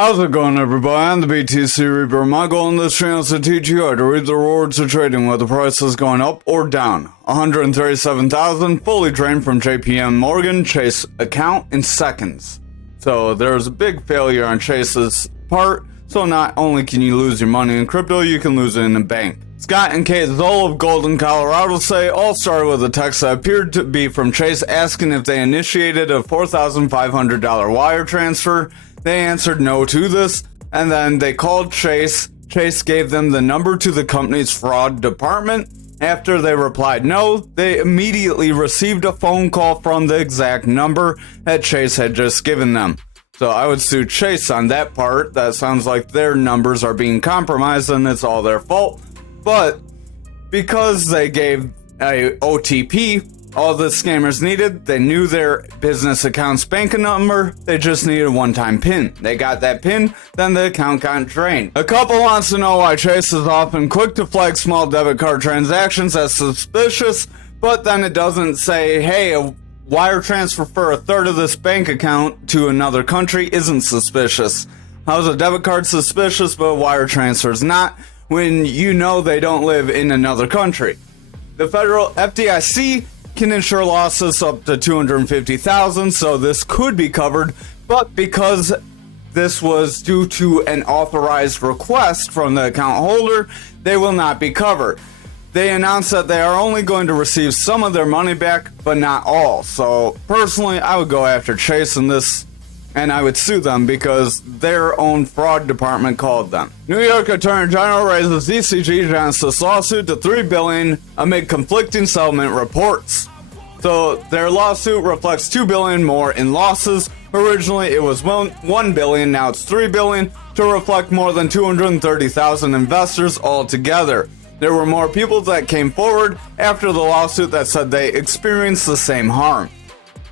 How's it going, everybody? I'm the BTC Reaper. My goal on this channel is to teach you how to read the rewards of trading with the prices going up or down. 137,000 fully drained from JPM Morgan Chase account in seconds. So there's a big failure on Chase's part. So not only can you lose your money in crypto, you can lose it in a bank. Scott and Kate Zoll of Golden, Colorado say all started with a text that appeared to be from Chase asking if they initiated a $4,500 wire transfer. They answered no to this, and then they called Chase. Chase gave them the number to the company's fraud department. After they replied no, they immediately received a phone call from the exact number that Chase had just given them. So I would sue Chase on that part. That sounds like their numbers are being compromised and it's all their fault. But because they gave a OTP, all the scammers needed, they knew their business account's bank number, they just needed a one-time PIN. They got that PIN, then the account got drained. A couple wants to know why Chase is often quick to flag small debit card transactions as suspicious, but then it doesn't say, hey, a wire transfer for a third of this bank account to another country isn't suspicious. How's a debit card suspicious but a wire transfer is not, when you know they don't live in another country? The federal FDIC can insure losses up to $250,000, so this could be covered, but because this was due to an authorized request from the account holder, they will not be covered. They announced that they are only going to receive some of their money back, but not all. So personally, I would go after Chase in this, and I would sue them because their own fraud department called them. New York Attorney General raises ECG Genesis lawsuit to $3 billion amid conflicting settlement reports. So their lawsuit reflects $2 billion more in losses. Originally it was $1 billion, now it's $3 billion, to reflect more than 230,000 investors altogether. There were more people that came forward after the lawsuit that said they experienced the same harm.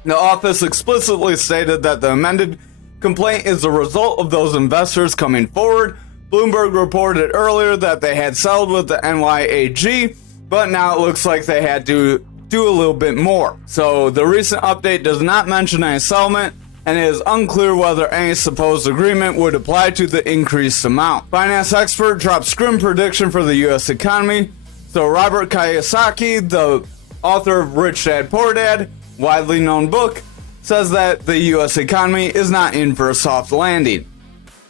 The office explicitly stated that the amended complaint is the result of those investors coming forward. Bloomberg reported earlier that they had settled with the NYAG, but now it looks like they had to do a little bit more. So the recent update does not mention any settlement, and it is unclear whether any supposed agreement would apply to the increased amount. Finance expert drops grim prediction for the U.S. economy. So Robert Kiyosaki, the author of Rich Dad Poor Dad, widely known book, says that the U.S. economy is not in for a soft landing.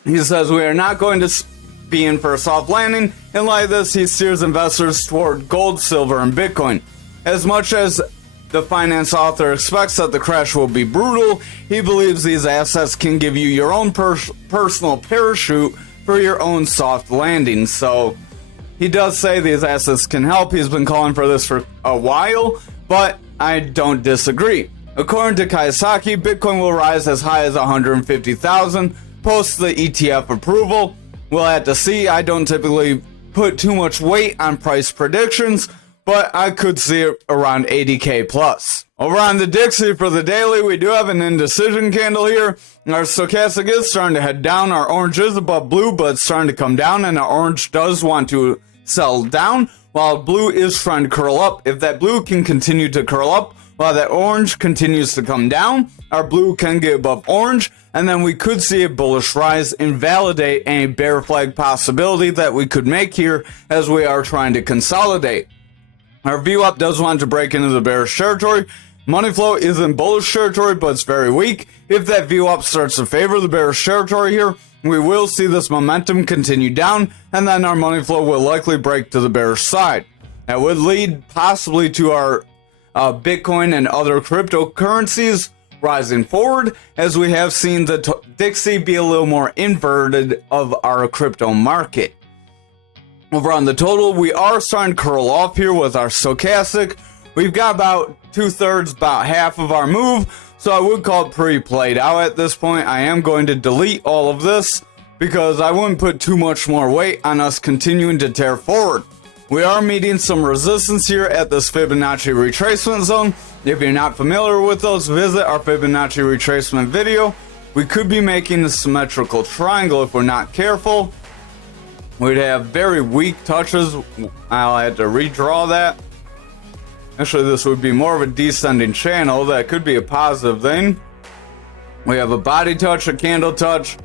He says we are not going to be in for a soft landing. In light of this, he steers investors toward gold, silver, and Bitcoin. As much as the finance author expects that the crash will be brutal, he believes these assets can give you your own personal parachute for your own soft landing. So he does say these assets can help. He's been calling for this for a while, but I don't disagree. According to Kiyosaki, Bitcoin will rise as high as 150,000 post the ETF approval. We'll have to see. I don't typically put too much weight on price predictions, but I could see it around 80k plus. Over on the Dixie for the daily, we do have an indecision candle here. Our stochastic is starting to head down. Our orange is above blue, but it's starting to come down, and our orange does want to sell down, while blue is trying to curl up. If that blue can continue to curl up while that orange continues to come down, our blue can get above orange, and then we could see a bullish rise and validate any bear flag possibility that we could make here as we are trying to consolidate. Our view up does want to break into the bearish territory. Money flow is in bullish territory, but it's very weak. If that view up starts to favor the bearish territory here, we will see this momentum continue down, and then our money flow will likely break to the bearish side. That would lead possibly to our Bitcoin and other cryptocurrencies rising forward, as we have seen the Dixie be a little more inverted of our crypto market. Over on the total, we are starting to curl off here with our stochastic. We've got about 2/3, about half of our move, so I would call it pretty played out at this point. I am going to delete all of this because I wouldn't put too much more weight on us continuing to tear forward. We are meeting some resistance here at this Fibonacci retracement zone. If you're not familiar with those, visit our Fibonacci retracement video. We could be making a symmetrical triangle if we're not careful. We'd have very weak touches. I'll have to redraw that. Actually, this would be more of a descending channel. That could be a positive thing. We have a body touch, a candle touch,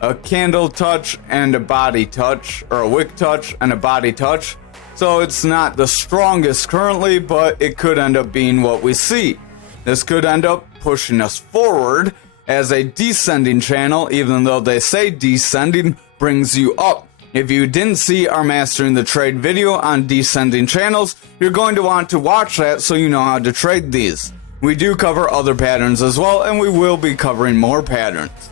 a candle touch and a body touch, or a wick touch and a body touch. So it's not the strongest currently, but it could end up being what we see. This could end up pushing us forward as a descending channel, even though they say descending brings you up. If you didn't see our Mastering the Trade video on descending channels, you're going to want to watch that so you know how to trade these. We do cover other patterns as well, and we will be covering more patterns.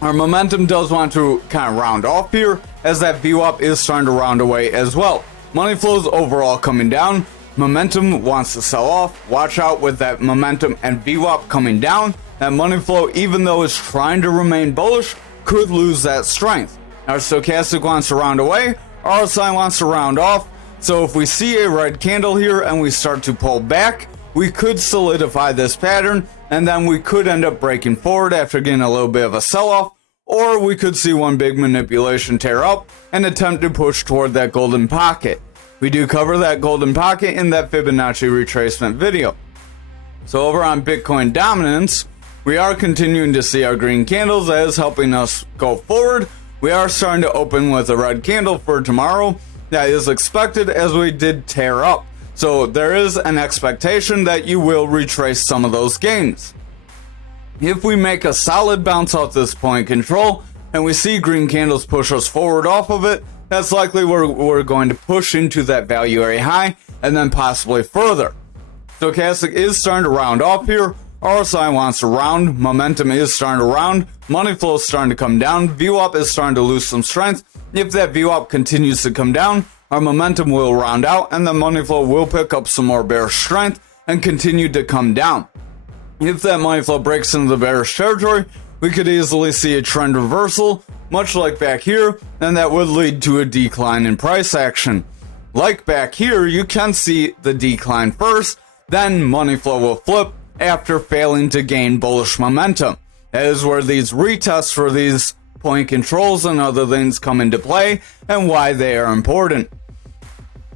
Our momentum does want to kind of round off here, as that VWAP is starting to round away as well. Money flows overall coming down. Momentum wants to sell off. Watch out with that momentum and VWAP coming down. That money flow, even though it's trying to remain bullish, could lose that strength. Our stochastic wants to round away. Our RSI wants to round off. So if we see a red candle here and we start to pull back, we could solidify this pattern, and then we could end up breaking forward after getting a little bit of a sell-off, or we could see one big manipulation tear up and attempt to push toward that golden pocket. We do cover that golden pocket in that Fibonacci retracement video. So over on Bitcoin dominance, we are continuing to see our green candles as helping us go forward. We are starting to open with a red candle for tomorrow. That is expected as we did tear up. So there is an expectation that you will retrace some of those gains. If we make a solid bounce off this point control and we see green candles push us forward off of it, that's likely we're going to push into that value area high and then possibly further. Stochastic is starting to round off here. RSI wants to round. Momentum is starting to round. Money flow is starting to come down. VWAP is starting to lose some strength. If that VWAP continues to come down, our momentum will round out and the money flow will pick up some more bearish strength and continue to come down. If that money flow breaks into the bearish territory, we could easily see a trend reversal, much like back here, and that would lead to a decline in price action. Like back here, you can see the decline first, then money flow will flip after failing to gain bullish momentum. That is where these retests for these point controls and other things come into play and why they are important.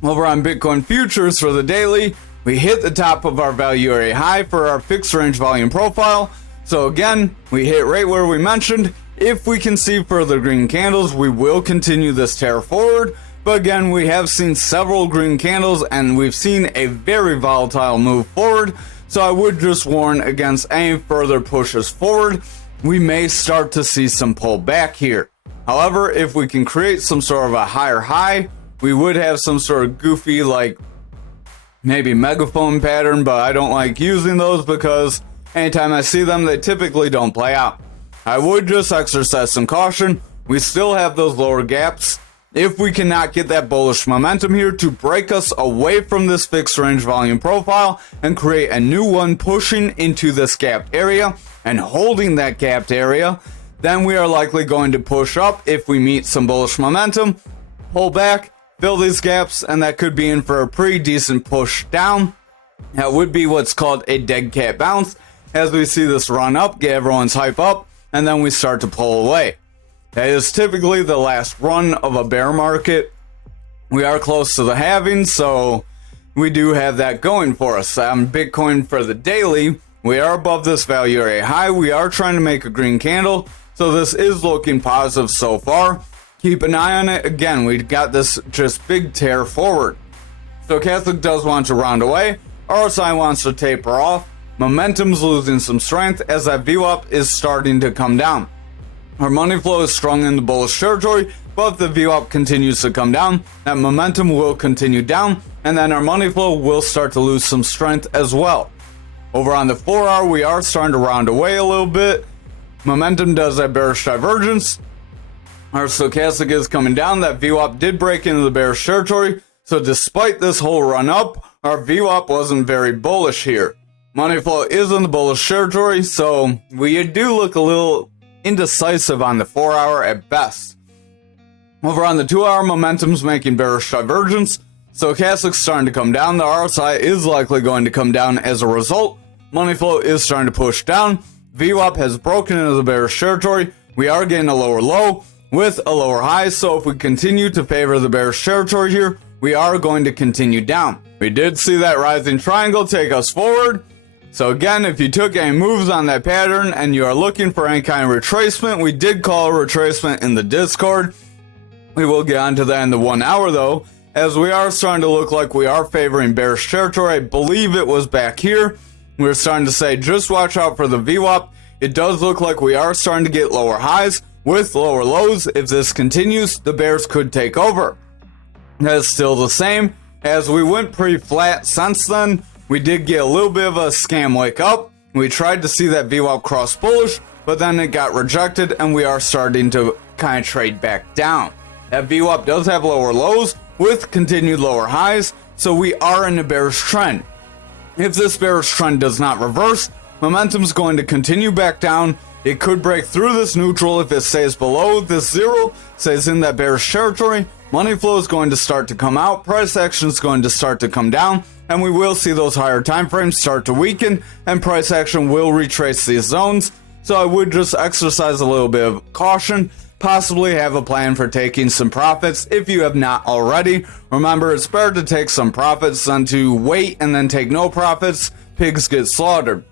Over on Bitcoin futures for the daily, we hit the top of our value area high for our fixed range volume profile. So again, we hit right where we mentioned. If we can see further green candles, we will continue this tear forward. But again, we have seen several green candles and we've seen a very volatile move forward. So I would just warn against any further pushes forward. We may start to see some pullback here. However, if we can create some sort of a higher high, we would have some sort of goofy, like maybe megaphone pattern, but I don't like using those because anytime I see them, they typically don't play out. I would just exercise some caution. We still have those lower gaps. If we cannot get that bullish momentum here to break us away from this fixed range volume profile and create a new one pushing into this gapped area and holding that gapped area, then we are likely going to push up if we meet some bullish momentum, pull back, fill these gaps, and that could be in for a pretty decent push down. That would be what's called a dead cat bounce, as we see this run up, get everyone's hype up, and then we start to pull away. That is typically the last run of a bear market. We are close to the halving, so we do have that going for us. On Bitcoin for the daily, we are above this value area high. We are trying to make a green candle, so this is looking positive so far. Keep an eye on it. Again, we got this just big tear forward. Stochastic does want to round away. RSI wants to taper off. Momentum's losing some strength as that VWAP is starting to come down. Our money flow is strong in the bullish territory, but if the VWAP continues to come down, that momentum will continue down, and then our money flow will start to lose some strength as well. Over on the 4 hour, we are starting to round away a little bit. Momentum does that bearish divergence. Our stochastic is coming down. That VWAP did break into the bearish territory, so despite this whole run up, our VWAP wasn't very bullish here. Money flow is in the bullish territory, so we do look a little indecisive on the 4 hour at best. Over on the 2 hour, momentum's making bearish divergence. Stochastic's starting to come down. The RSI is likely going to come down as a result. Money flow is starting to push down. VWAP has broken into the bearish territory. We are getting a lower low with a lower high, so if we continue to favor the bearish territory here, we are going to continue down. We did see that rising triangle take us forward. So again, if you took any moves on that pattern and you are looking for any kind of retracement, we did call a retracement in the Discord. We will get onto that in the 1 hour though, as we are starting to look like we are favoring bearish territory. I believe it was back here. We're starting to say just watch out for the VWAP. It does look like we are starting to get lower highs with lower lows. If this continues, the bears could take over. That's still the same, as we went pretty flat since then. We did get a little bit of a scam wake up. We tried to see that VWAP cross bullish, but then it got rejected and we are starting to kind of trade back down. That VWAP does have lower lows with continued lower highs, so we are in a bearish trend. If this bearish trend does not reverse, momentum is going to continue back down. It could break through this neutral if it stays below this zero, stays in that bearish territory. Money flow is going to start to come out, price action is going to start to come down, and we will see those higher time frames start to weaken, and price action will retrace these zones. So I would just exercise a little bit of caution, possibly have a plan for taking some profits if you have not already. Remember, it's better to take some profits than to wait and then take no profits. Pigs get slaughtered.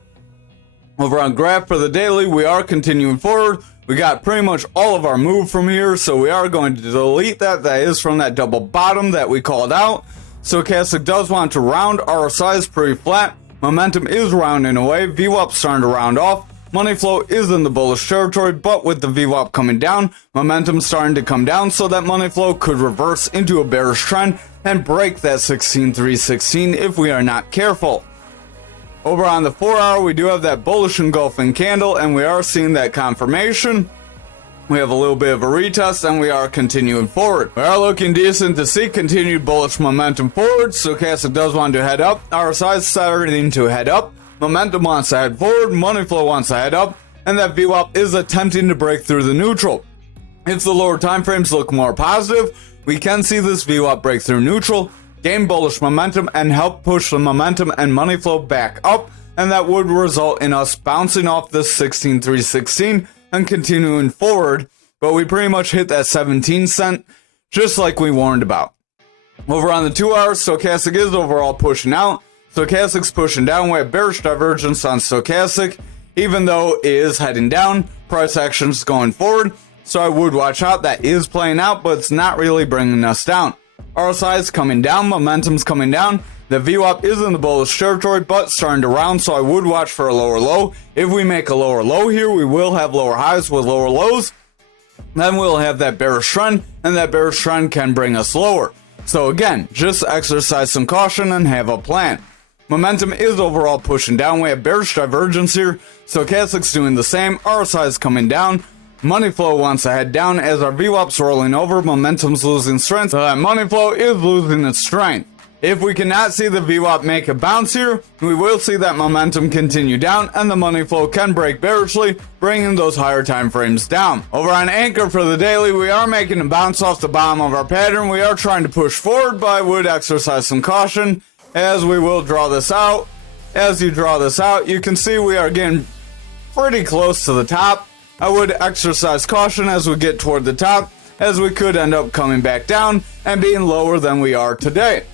Over on graph for the daily, we are continuing forward. We got pretty much all of our move from here, so we are going to delete that. That is from that double bottom that we called out. Stochastic does want to round. RSI is pretty flat. Momentum is rounding away. VWAP starting to round off. Money flow is in the bullish territory, but with the VWAP coming down, momentum starting to come down, so that money flow could reverse into a bearish trend and break that 16,316 if we are not careful. Over on the 4 hour, we do have that bullish engulfing candle, and we are seeing that confirmation. We have a little bit of a retest, and we are continuing forward. We are looking decent to see continued bullish momentum forward. Stochastic does want to head up. RSI is starting to head up. Momentum wants to head forward. Money flow wants to head up. And that VWAP is attempting to break through the neutral. If the lower time frames look more positive, we can see this VWAP break through neutral, gain bullish momentum, and help push the momentum and money flow back up, and that would result in us bouncing off this 16,316 and continuing forward, but we pretty much hit that 17 cent just like we warned about. Over on the 2 hours, Stochastic is overall pushing out. Stochastic's pushing down. We have bearish divergence on Stochastic, even though it is heading down. Price action's going forward, so I would watch out. That is playing out, but it's not really bringing us down. RSI is coming down, momentum's coming down. The VWAP is in the bullish territory, but starting to round, so I would watch for a lower low. If we make a lower low here, we will have lower highs with lower lows. Then we'll have that bearish trend, and that bearish trend can bring us lower. So again, just exercise some caution and have a plan. Momentum is overall pushing down. We have bearish divergence here. Stochastic's doing the same. RSI is coming down. Money flow wants to head down as our VWAP's rolling over. Momentum's losing strength. So that money flow is losing its strength. If we cannot see the VWAP make a bounce here, we will see that momentum continue down and the money flow can break bearishly, bringing those higher time frames down. Over on Ankr for the daily, we are making a bounce off the bottom of our pattern. We are trying to push forward, but I would exercise some caution as we will draw this out. As you draw this out, you can see we are getting pretty close to the top. I would exercise caution as we get toward the top, as we could end up coming back down and being lower than we are today.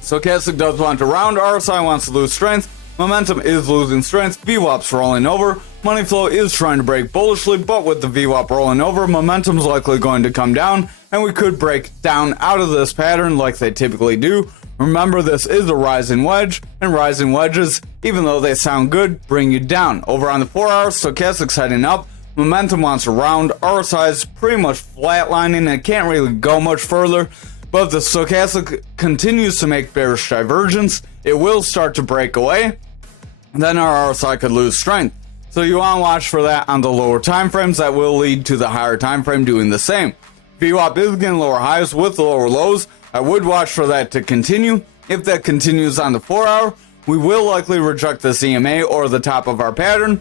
Stochastic does want to round. RSI wants to lose strength. Momentum is losing strength. VWAP's rolling over. Money flow is trying to break bullishly, but with the VWAP rolling over, momentum's likely going to come down, and we could break down out of this pattern like they typically do. Remember, this is a rising wedge, and rising wedges, even though they sound good, bring you down. Over on the 4 hours, Stochastic's heading up. Momentum wants to round. RSI is pretty much flatlining and can't really go much further. But if the Stochastic continues to make bearish divergence, it will start to break away. Then our RSI could lose strength. So you want to watch for that on the lower time frames. That will lead to the higher time frame doing the same. VWAP is getting lower highs with lower lows. I would watch for that to continue. If that continues on the 4 hour, we will likely reject this EMA or the top of our pattern.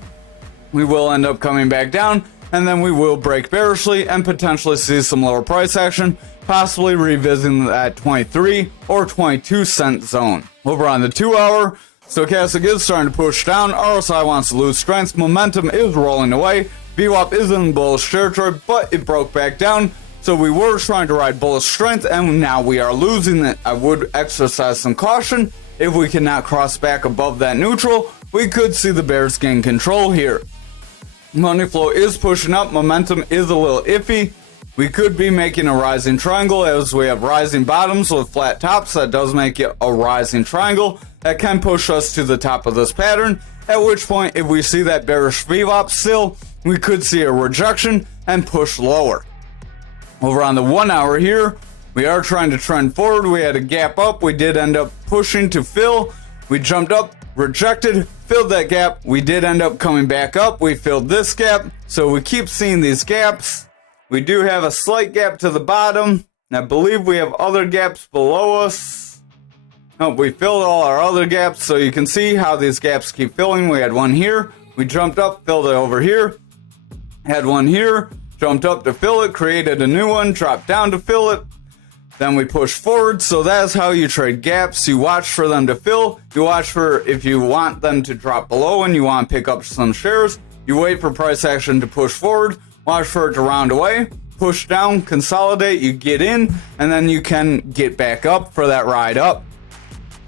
We will end up coming back down, and then we will break bearishly and potentially see some lower price action, possibly revisiting that 23 or 22 cent zone. Over on the 2 hour, Stochastic is starting to push down. RSI wants to lose strength. Momentum is rolling away. VWAP is in bullish territory, but it broke back down. So we were trying to ride bullish strength, and now we are losing it. I would exercise some caution if we cannot cross back above that neutral we could see the bears gain control here. Money flow is pushing up, momentum is a little iffy. We could be making a rising triangle as we have rising bottoms with flat tops. That does make it a rising triangle. That can push us to the top of this pattern, at which point if we see that bearish VWAP still, we could see a rejection and push lower. Over on the 1 hour here, we are trying to trend forward. We had a gap up. We did end up pushing to fill. We jumped up, rejected, filled that gap. We did end up coming back up. We filled this gap. So we keep seeing these gaps. We do have a slight gap to the bottom. I believe we have other gaps below us. Oh, we filled all our other gaps. So you can see how these gaps keep filling. We had one here. We jumped up, filled it over here. Had one here. Jumped up to fill it. Created a new one. Dropped down to fill it. Then we push forward, so that's how you trade gaps. You watch for them to fill. You watch for if you want them to drop below and you want to pick up some shares. You wait for price action to push forward. Watch for it to round away. Push down, consolidate, you get in, and then you can get back up for that ride up.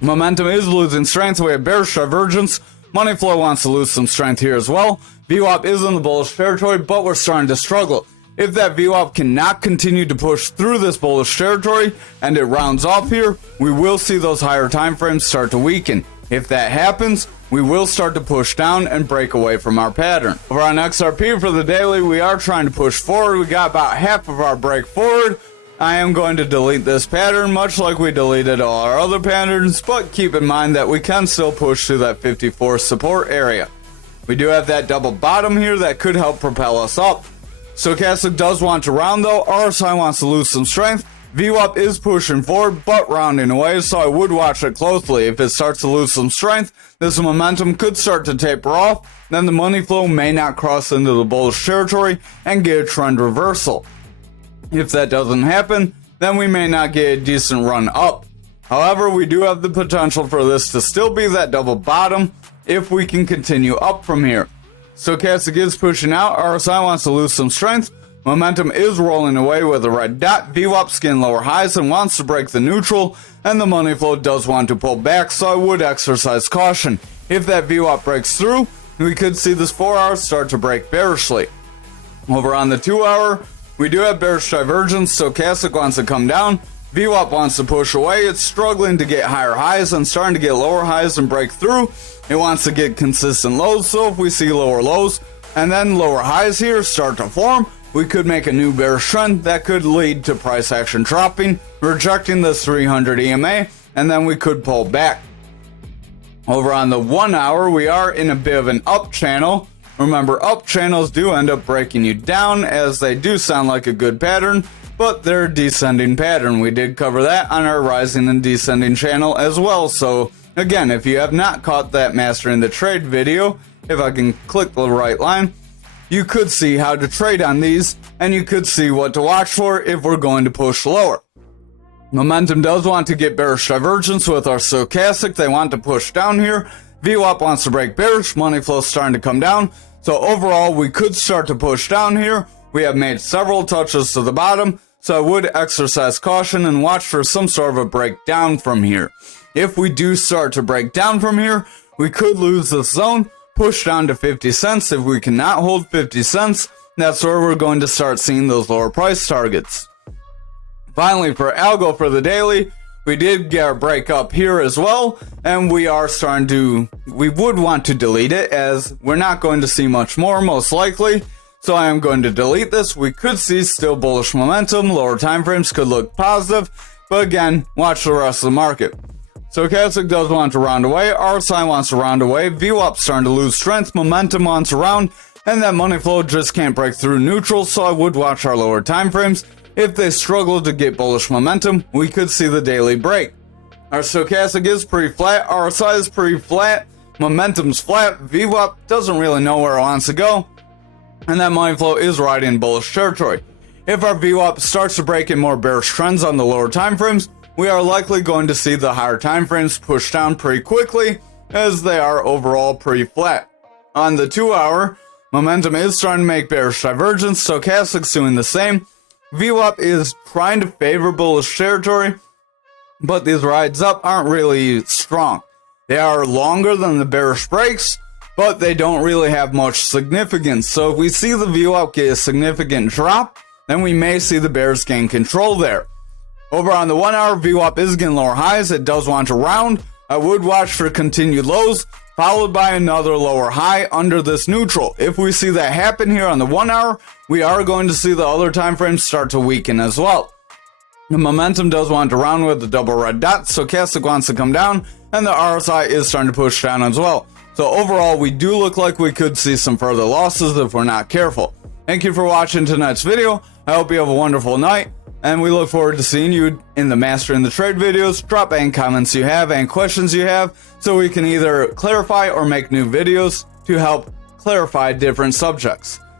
Momentum is losing strength. We have bearish divergence. Money flow wants to lose some strength here as well. VWAP is in the bullish territory, but we're starting to struggle. If that VWAP cannot continue to push through this bullish territory and it rounds off here, we will see those higher time frames start to weaken. If that happens, we will start to push down and break away from our pattern. Over on XRP for the daily, we are trying to push forward. We got about half of our break forward. I am going to delete this pattern, much like we deleted all our other patterns, but keep in mind that we can still push through that 54 support area. We do have that double bottom here that could help propel us up. Stochastic does want to round though. RSI wants to lose some strength. VWAP is pushing forward but rounding away, so I would watch it closely. If it starts to lose some strength, this momentum could start to taper off. Then the money flow may not cross into the bullish territory and get a trend reversal. If that doesn't happen, then we may not get a decent run up. However, we do have the potential for this to still be that double bottom if we can continue up from here. Stochastic is pushing out. RSI wants to lose some strength. Momentum is rolling away with a red dot. VWAP's getting lower highs and wants to break the neutral. And the money flow does want to pull back, so I would exercise caution. If that VWAP breaks through, we could see this 4 hour start to break bearishly. Over on the 2 hour, we do have bearish divergence. Stochastic wants to come down. VWAP wants to push away. It's struggling to get higher highs and starting to get lower highs and break through. It wants to get consistent lows, so if we see lower lows and then lower highs here start to form, we could make a new bearish trend that could lead to price action dropping, rejecting this 300 EMA, and then we could pull back. Over on the 1 hour, we are in a bit of an up channel. Remember, up channels do end up breaking you down as they do sound like a good pattern, but they're a descending pattern. We did cover that on our rising and descending channel as well. So again, if you have not caught that Mastering the Trade video, if I can click the right line, you could see how to trade on these and you could see what to watch for if we're going to push lower. Momentum does want to get bearish divergence with our stochastic. They want to push down here. VWAP wants to break bearish. Money flow starting to come down. So overall, we could start to push down here. We have made several touches to the bottom, so I would exercise caution and watch for some sort of a breakdown from here. If we do start to break down from here, we could lose this zone, push down to 50 cents. If we cannot hold 50 cents, that's where we're going to start seeing those lower price targets. Finally, for ALGO for the daily, we did get our break up here as well, and we are starting to, we would want to delete it as we're not going to see much more most likely. So I am going to delete this. We could see still bullish momentum. Lower time frames could look positive, but again, watch the rest of the market. Stochastic does want to round away. RSI wants to round away. VWAP starting to lose strength. Momentum wants to round, and that money flow just can't break through neutral. So I would watch our lower time frames. If they struggle to get bullish momentum, we could see the daily break. Our stochastic is pretty flat. RSI is pretty flat. Momentum's flat. VWAP doesn't really know where it wants to go. And that money flow is riding bullish territory. If our VWAP starts to break in more bearish trends on the lower time frames, we are likely going to see the higher time frames push down pretty quickly as they are overall pretty flat. On the 2 hour, momentum is starting to make bearish divergence. Stochastic's doing the same. VWAP is trying to favor bullish territory, but these rides up aren't really strong. They are longer than the bearish breaks, but they don't really have much significance. So if we see the VWAP get a significant drop, then we may see the bears gain control there. Over on the 1 hour, VWAP is getting lower highs. It does want to round. I would watch for continued lows, followed by another lower high under this neutral. If we see that happen here on the 1 hour, we are going to see the other time frames start to weaken as well. The momentum does want to round with the double red dot, stochastic wants to come down, and the RSI is starting to push down as well. So overall, we do look like we could see some further losses if we're not careful. Thank you for watching tonight's video. I hope you have a wonderful night, and we look forward to seeing you in the Mastering the Trade videos. Drop any comments you have and questions you have so we can either clarify or make new videos to help clarify different subjects.